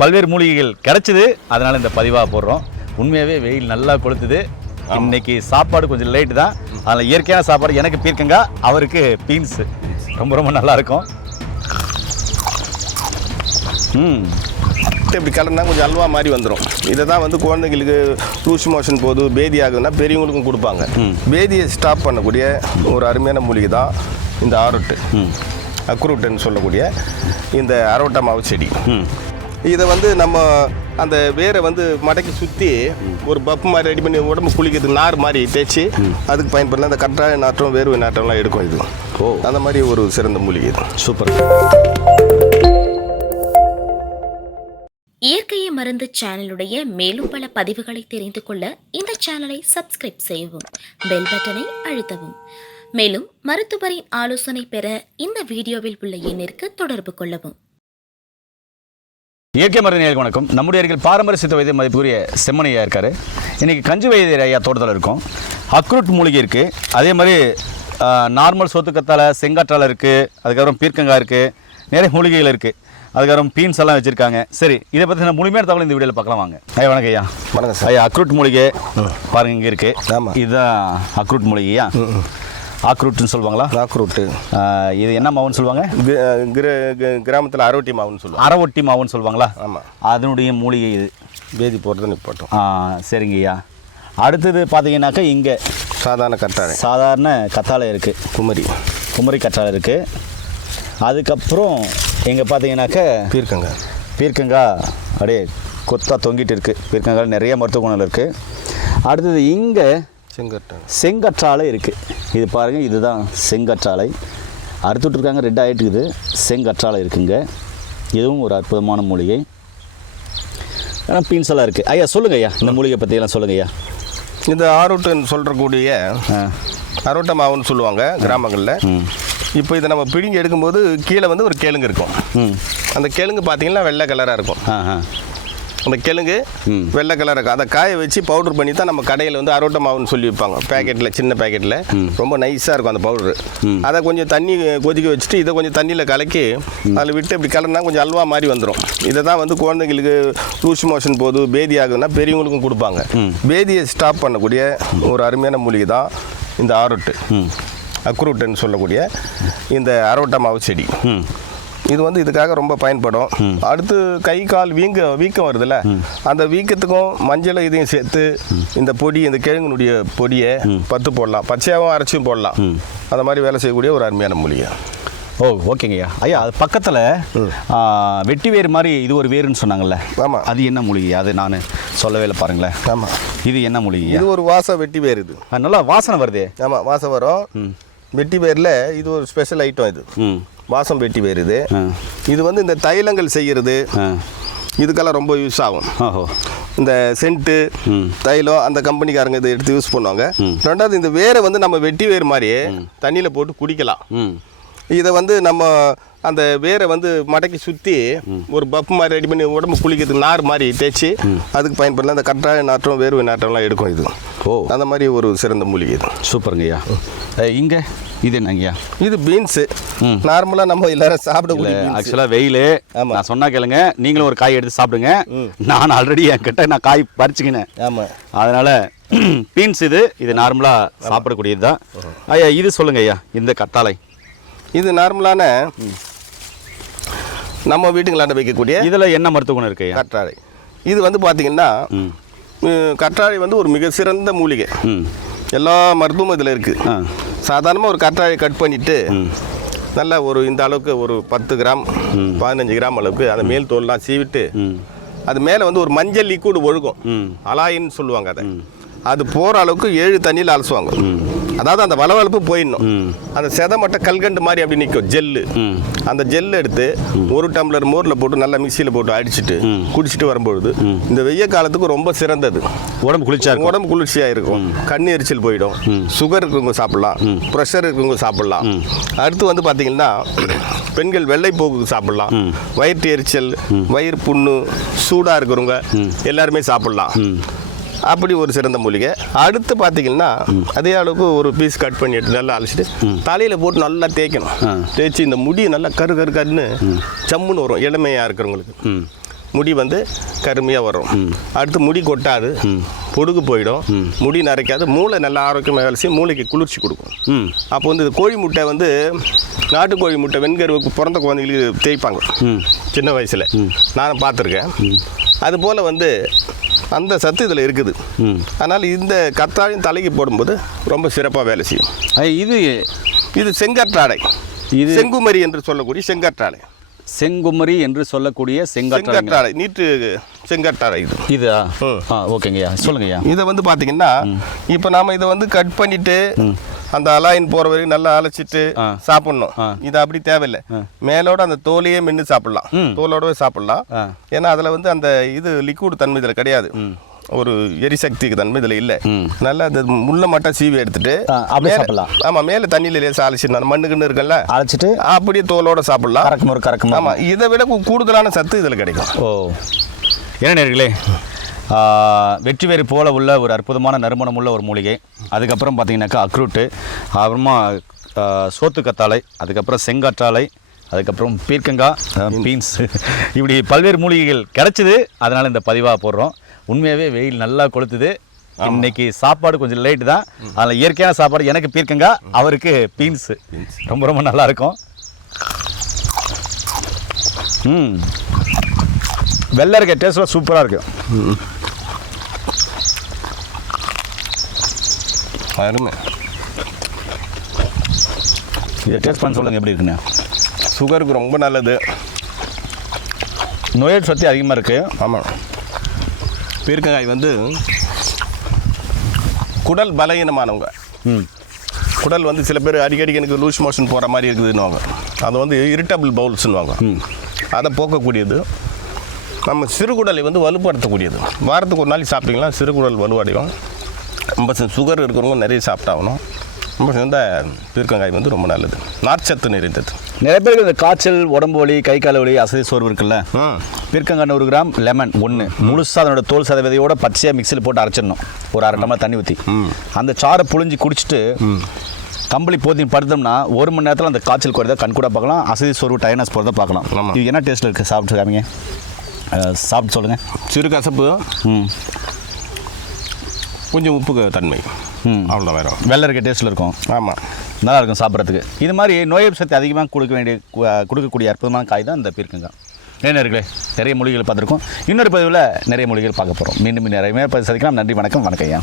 பல்வேறு மூலிகைகள் கிடைச்சிது, அதனால இந்த பதிவாக போடுறோம். உண்மையாகவே வெயில் நல்லா கொளுத்துது. இன்னைக்கு சாப்பாடு கொஞ்சம் லேட்டு தான், அதில் இயற்கையான சாப்பாடு. எனக்கு பீர்க்கங்கா, அவருக்கு பீன்ஸு. ரொம்ப ரொம்ப நல்லாயிருக்கும். இப்படி கலந்தா கொஞ்சம் அல்வா மாதிரி வந்துடும். இதை தான் வந்து குழந்தைங்களுக்கு லூஸ் மோஷன் போது பேதி ஆகுதுன்னா பெரியவங்களுக்கும் கொடுப்பாங்க. பேதியை ஸ்டாப் பண்ணக்கூடிய ஒரு அருமையான மூலிகை தான் இந்த ஆரோட்டு, அக்ரூட்டுன்னு சொல்லக்கூடிய இந்த அரோட்டா மாவு செடி. இதை வந்து நம்ம அந்த வேரை வந்து மடக்கி சுற்றி ஒரு பப்பு மாதிரி ரெடி பண்ணி உடம்பு குளிக்கிறதுக்கு நார் மாதிரி தேய்ச்சி அதுக்கு பயன்படலாம். அந்த கற்றாழை நாற்றம் வேர்வை நாற்றம்லாம் எடுக்கும். இது அந்த மாதிரி ஒரு சிறந்த மூலிகை தான். சூப்பர். இயற்கையை மருந்து சேனலுடைய மேலும் பல பதிவுகளை தெரிந்து கொள்ள இந்த சேனலை சப்ஸ்கிரைப் செய்யவும், பெல் பட்டனை அழுத்தவும். மேலும் மருத்துவரின் ஆலோசனை பெற இந்த வீடியோவில் உள்ள எண்ணிற்கு தொடர்பு கொள்ளவும். இயற்கை மருந்து நேயர்களுக்கு வணக்கம். நம்முடைய அருகில் பாரம்பரிய சித்த வைத்திய மதிப்புக்குரிய செம்மனையா இருக்காரு. இன்றைக்கி கஞ்சி வைத்தியர் ஐயா தோட்டத்தில் இருக்கும். அக்ரூட் மூலிகை இருக்குது, அதே மாதிரி நார்மல் சோத்துக்கத்தாழை, செங்காற்றாழை இருக்குது, அதுக்கப்புறம் பீர்க்கங்காய் இருக்குது, நிறைய மூலிகைகள் இருக்குது, அதுக்கப்புறம் பீன்ஸ் எல்லாம் வச்சுருக்காங்க. சரி, இதை பற்றி நான் முழுமையான தகவல் இந்த வீடியோவில் பார்க்கலாம் வாங்க. ஐயா வணக்கம். ஐயா வணக்கம் சார். ஐயா அக்ரூட் மூலிகை பாருங்கள் இங்கே இருக்குது. ஆமாம், இதுதான் அக்ரூட் மூலிகையா? ஆக்ரூட்னு சொல்லுவாங்களா? ஆக்ரூட்டு. இது என்ன மாவுன்னு சொல்லுவாங்க? கிராமத்தில் அரவட்டி மாவுன்னு சொல்லுவாங்க. அரவட்டி மாவுன்னு சொல்லுவாங்களா? ஆமாம், அதனுடைய மூலிகை இது. பேதி போடுறது நிப்பாட்டும். சரிங்க ஐயா. அடுத்தது பார்த்தீங்கன்னாக்கா இங்கே சாதாரண கத்தாழை இருக்குது, குமரி கற்றாழை இருக்குது. அதுக்கப்புறம் இங்கே பார்த்தீங்கன்னாக்கா பீர்க்கங்காய் அப்படியே கொத்தாக தொங்கிட்டு இருக்குது. பீர்க்கங்காய் நிறைய மருத்துவ குணங்கள் இருக்குது. அடுத்தது இங்கே செங்கற்றாழை இருக்குது. இது பாருங்கள், இதுதான் செங்கற்றாழை. அறுத்துட்ருக்காங்க, ரெட் ஆகிட்டுக்குது. செங்கற்றாழை இருக்குங்க. இதுவும் ஒரு அற்புதமான மூலிகை. ஆனால் பீன்ஸ் எல்லாம் இருக்குது. ஐயா சொல்லுங்கள் ஐயா, இந்த மூலிகை பற்றியெல்லாம் சொல்லுங்கள் ஐயா. இந்த ஆரோட்டுன்னு சொல்கிறக்கூடிய அரோட்டா மாவுன்னு சொல்லுவாங்க கிராமங்களில். இப்போ இதை நம்ம பிடிங்கி எடுக்கும்போது கீழே வந்து ஒரு கிழங்கு இருக்கும். அந்த கிழங்கு பார்த்தீங்கன்னா வெள்ளை கலராக இருக்கும். அந்த கிழங்கு வெள்ளை கலராக இருக்கும். அதை காய வச்சு பவுடர் பண்ணி தான் நம்ம கடையில் வந்து அரோட்டா மாவுன்னு சொல்லி வைப்பாங்க. பேக்கெட்டில், சின்ன பேக்கெட்டில் ரொம்ப நைஸாக இருக்கும் அந்த பவுடரு. அதை கொஞ்சம் தண்ணி கொதிக்க வச்சுட்டு இதை கொஞ்சம் தண்ணியில் கலக்கி அதில் விட்டு இப்படி கலந்தா கொஞ்சம் அல்வா மாதிரி வந்துடும். இதை தான் வந்து குழந்தைங்களுக்கு லூஸ் மோஷன் போது பேதி ஆகுதுன்னா பெரியவங்களுக்கும் கொடுப்பாங்க. பேதியை ஸ்டாப் பண்ணக்கூடிய ஒரு அருமையான மூலிகை தான் இந்த ஆரோட்டு, அக்ரூட்டுன்னு சொல்லக்கூடிய இந்த அரோட்டா மாவு செடி. இது வந்து இதுக்காக ரொம்ப பயன்படும். அடுத்து கை கால் வீக்கம் வருதுல்ல, அந்த வீக்கத்துக்கும் மஞ்சளை இதையும் சேர்த்து இந்த பொடி, இந்த கிழங்குனுடைய பொடியை பத்து போடலாம், பச்சையாகவும் அரைச்சியும் போடலாம். அந்த மாதிரி வேலை செய்யக்கூடிய ஒரு அருமையான மூலிகை. ஓ ஓகேங்க ஐயா. ஐயா அது பக்கத்தில் வெட்டி வேறு மாதிரி இது ஒரு வேறுன்னு சொன்னாங்கல்ல? ஆமாம். அது என்ன மூலிகை? அது நான் சொல்லவே இல்லை பாருங்களேன். ஆமாம், இது என்ன மூலிகை? இது ஒரு வெட்டி வேறு. இது நல்லா வாசனை வருது. ஆமாம், வாசம் வரும். வெட்டி வேரில் இது ஒரு ஸ்பெஷல் ஐட்டம். இது வாசம் வெட்டி வேறு. இது வந்து இந்த தைலங்கள் செய்கிறது இதுக்கெல்லாம் ரொம்ப யூஸ் ஆகும். இந்த சென்ட்டு தைலம் அந்த கம்பெனிக்காரங்க இதை எடுத்து யூஸ் பண்ணுவாங்க. ரெண்டாவது இந்த வேரை வந்து நம்ம வெட்டி வேறு மாதிரியே தண்ணியில் போட்டு குடிக்கலாம். இதை வந்து நம்ம அந்த வேரை வந்து மடக்கி சுற்றி ஒரு பப்பு மாதிரி ரெடி பண்ணி உடம்பு குளிக்கிறதுக்கு நார் மாதிரி தேய்ச்சி அதுக்கு பயன்படலாம். அந்த கற்றாழை நாற்றம் வேர்வை நாற்றம்லாம் எடுக்கும். இது அந்த மாதிரி ஒரு சிறந்த மூலிகை. இது சூப்பருங்க ஐயா. இங்கே இது என்னங்கய்யா? இது பீன்ஸு. நார்மலாக நம்ம எல்லாரும் சாப்பிடக்கூடிய. ஆக்சுவலாக வெயில், நான் சொன்னா கேளுங்க, நீங்களும் ஒரு காய் எடுத்து சாப்பிடுங்க. நான் ஆல்ரெடி என்கிட்ட நான் காய் பறிச்சுக்கினேன். ஆமாம், அதனால் பீன்ஸ் இது நார்மலாக சாப்பிடக்கூடியது தான். ஐயா இது சொல்லுங்க ஐயா, இந்த கத்தாழை. இது நார்மலான நம்ம வீட்டுங்களாண்ட வைக்கக்கூடிய. இதில் என்ன மருத்துவ குணம் இருக்கு? கற்றாழை. இது வந்து பார்த்தீங்கன்னா கற்றாழை வந்து ஒரு மிக சிறந்த மூலிகை. எல்லா மருத்துவமும் இதில் இருக்குது. சாதாரணமாக ஒரு கற்றாழை கட் பண்ணிவிட்டு நல்லா ஒரு இந்த அளவுக்கு ஒரு 10 கிராம் 15 கிராம் அளவுக்கு அந்த மேல் தோல்லாம் சீவிட்டு அது மேலே வந்து ஒரு மஞ்சள் லிக்விட் ஒழுகும், அலாயின்னு சொல்லுவாங்க. அது போகிற அளவுக்கு 7 தண்ணியில் அலசுவாங்க. அதாவது அந்த வளவளப்பு போயிடணும். அந்த செதை மட்டும் கல்கண்டு மாதிரி அப்படி நிற்கும் ஜெல்லு. அந்த ஜெல்லு எடுத்து 1 டம்ளர் மோரில் போட்டு நல்லா மிக்சியில் போட்டு அடிச்சுட்டு குடிச்சிட்டு வரும்பொழுது இந்த வெய்ய காலத்துக்கு ரொம்ப சிறந்தது. உடம்பு குளிர்ச்சியாக இருக்கும். கண் எரிச்சல் போயிடும். சுகர் இருக்கவங்க சாப்பிட்லாம், ப்ரெஷர் இருக்கவங்க சாப்பிட்லாம். அடுத்து வந்து பார்த்தீங்கன்னா பெண்கள் வெள்ளைப்போக்கு சாப்பிட்லாம். வயிற்று எரிச்சல், வயிறு புண்ணு, சூடாக இருக்கிறவங்க எல்லாருமே சாப்பிட்லாம். அப்படி ஒரு சிறந்த மூலிகை. அடுத்து பார்த்தீங்கன்னா அதே அளவுக்கு ஒரு பீஸ் கட் பண்ணிட்டு நல்லா அழைச்சிட்டு தலையில் போட்டு நல்லா தேய்க்கணும். தேய்ச்சி இந்த முடி நல்லா கருன்னு சம்முன்னு வரும் இளமையாக இருக்கிறவங்களுக்கு. முடி வந்து கருமையாக வரும். அடுத்து முடி கொட்டாது, பொடுகு போயிடும், முடி நரைக்காது, மூளை நல்லா ஆரோக்கியமாக வேலை செய்யும், மூளைக்கு குளிர்ச்சி கொடுக்கும். அப்போ வந்து கோழி முட்டை வந்து நாட்டுக்கோழி முட்டை வெண்கருவுக்கு பிறந்த குழந்தைங்களுக்கு தேய்ப்பாங்க சின்ன வயசில், நான் பார்த்துருக்கேன். அதுபோல் வந்து அந்த சத்து இதில் இருக்குது. அதனால் இந்த கத்தாழையும் தலைக்கு போடும்போது ரொம்ப சிறப்பாக வேலை செய்யும். இது செங்கற்றாழை, இது செங்குமரி என்று சொல்லக்கூடிய செங்கற்றாழை. செங்குமரி என்று சொல்லக்கூடிய செங்கற்றாழை, நீட்டு செங்கற்றாழை இது. ஓகேங்கய்யா, சொல்லுங்கய்யா. இதை வந்து பார்த்தீங்கன்னா இப்போ நாம் இதை வந்து கட் பண்ணிட்டு அந்த அலாயின் போகிற வரைக்கும் நல்லா அழைச்சிட்டு சாப்பிட்ணும். இது அப்படி தேவையில்லை, மேலோட அந்த தோலையே மென்று சாப்பிட்லாம், தோலோடவே சாப்பிட்லாம். ஏன்னா அதில் வந்து அந்த இது லிக்விட் தன்மை இதில் கிடையாது, ஒரு எரிசக்தி தன்மை இதில் இல்லை. நல்லா அந்த முள்ளை மட்டும் சீவி எடுத்துட்டு ஆமாம் மேலே தண்ணியில் லேசாக அழைச்சிடணும், மண்ணுக்குன்னு இருக்குல்ல அழைச்சிட்டு அப்படியே தோலோட சாப்பிட்லாம். ஆமாம், இதை விட கூடுதலான சத்து இதில் கிடைக்கும். என்ன நேர்களே, வெற்றி வேறு போல உள்ள ஒரு அற்புதமான நறுமணம் உள்ள ஒரு மூலிகை. அதுக்கப்புறம் பார்த்தீங்கன்னாக்கா அக்ரூட்டு, அப்புறமா சோத்து கத்தாழை, அதுக்கப்புறம் செங்காற்றாழை, அதுக்கப்புறம் பீர்க்கங்காய், பீன்ஸ், இப்படி பல்வேறு மூலிகைகள் கிடச்சிது. அதனால் இந்த பதிவாக போடுறோம். உண்மையாகவே வெயில் நல்லா கொளுத்துது. இன்னைக்கு சாப்பாடு கொஞ்சம் லேட்டு தான், அதில் இயற்கையான சாப்பாடு. எனக்கு பீர்க்கங்காய், அவருக்கு பீன்ஸு. ரொம்ப ரொம்ப நல்லாயிருக்கும். வெள்ளை இருக்க டேஸ்ட்லாம் சூப்பராக இருக்குது. அருமை. இதை டேஸ்ட் பண்ண சொல்லுங்கள் எப்படி இருக்குண்ணே. சுகருக்கு ரொம்ப நல்லது, நோய் எதிர்ப்பு சக்தி அதிகமாக இருக்குது. ஆமாம், பீர்க்கங்காய் வந்து குடல் பலகீனமானவங்க, குடல் வந்து சில பேர் அடிக்கடி எனக்கு லூஸ் மோஷன் போகிற மாதிரி இருக்குதுன்னுவாங்க, அதை வந்து இரிட்டபிள் பவுல்ஸ்ன்னுவாங்க. அதை போக்கக்கூடியது. நம்ம சிறுகுடலை வந்து வலுப்படுத்தக்கூடியது. வாரத்துக்கு ஒரு நாளைக்கு சாப்பிட்டிங்கன்னா சிறுகுடல் வலுவடையும். ரொம்ப சுகர் இருக்கிறவங்க நிறைய சாப்பிட்டாகணும். ரொம்ப இந்த பீர்க்கங்காய் வந்து ரொம்ப நல்லது, நார்ச்சத்து நிறைந்தது. நிறைய பேருக்கு இந்த காய்ச்சல், உடம்பு வலி, கை கால் வலி, அசதி சோர்வு இருக்குல்ல, பீர்க்கங்காய் 100 கிராம், லெமன் 1 முழுசாக அதனோட தோல் சதவீதையோட பச்சையாக மிக்சியில் போட்டு அரைச்சிடணும். ஒரு 1/2 டம்ளர் தண்ணி ஊற்றி அந்த சாறை புழிஞ்சு குடிச்சிட்டு கம்பளி போத்தி படுத்தோம்னா 1 மணி நேரத்தில் அந்த காய்ச்சல் குறைத கண் கூட பார்க்கலாம், அசதி சோர்வு டயர்னஸ் போகிறத பார்க்கலாம். இது என்ன டேஸ்ட்டில் இருக்குது? சாப்பிட்டு காமிங்க, சாப்பிட்டு சொல்லுங்கள். சிறு கசப்பு, கொஞ்சம் உப்பு தன்மை, அவ்வளோதான். வேறு வெள்ளை இருக்க டேஸ்ட்டில் இருக்கும். ஆமாம், நல்லா இருக்கும் சாப்பிட்றதுக்கு. இது மாதிரி நோய் எதிர்ப்பு சக்தி அதிகமாக கொடுக்கக்கூடிய அற்புதமான காய் தான் இந்த பீர்க்கங்காய். நேயர்களே, நிறைய மொழிகள் பார்த்துருக்கோம். இன்னொரு பதிவில் நிறைய மொழிகள் பார்க்க போகிறோம். மீண்டும் நிறைய பதிவு சந்திக்கலாம். நன்றி, வணக்கம். வணக்கம் ஐயா.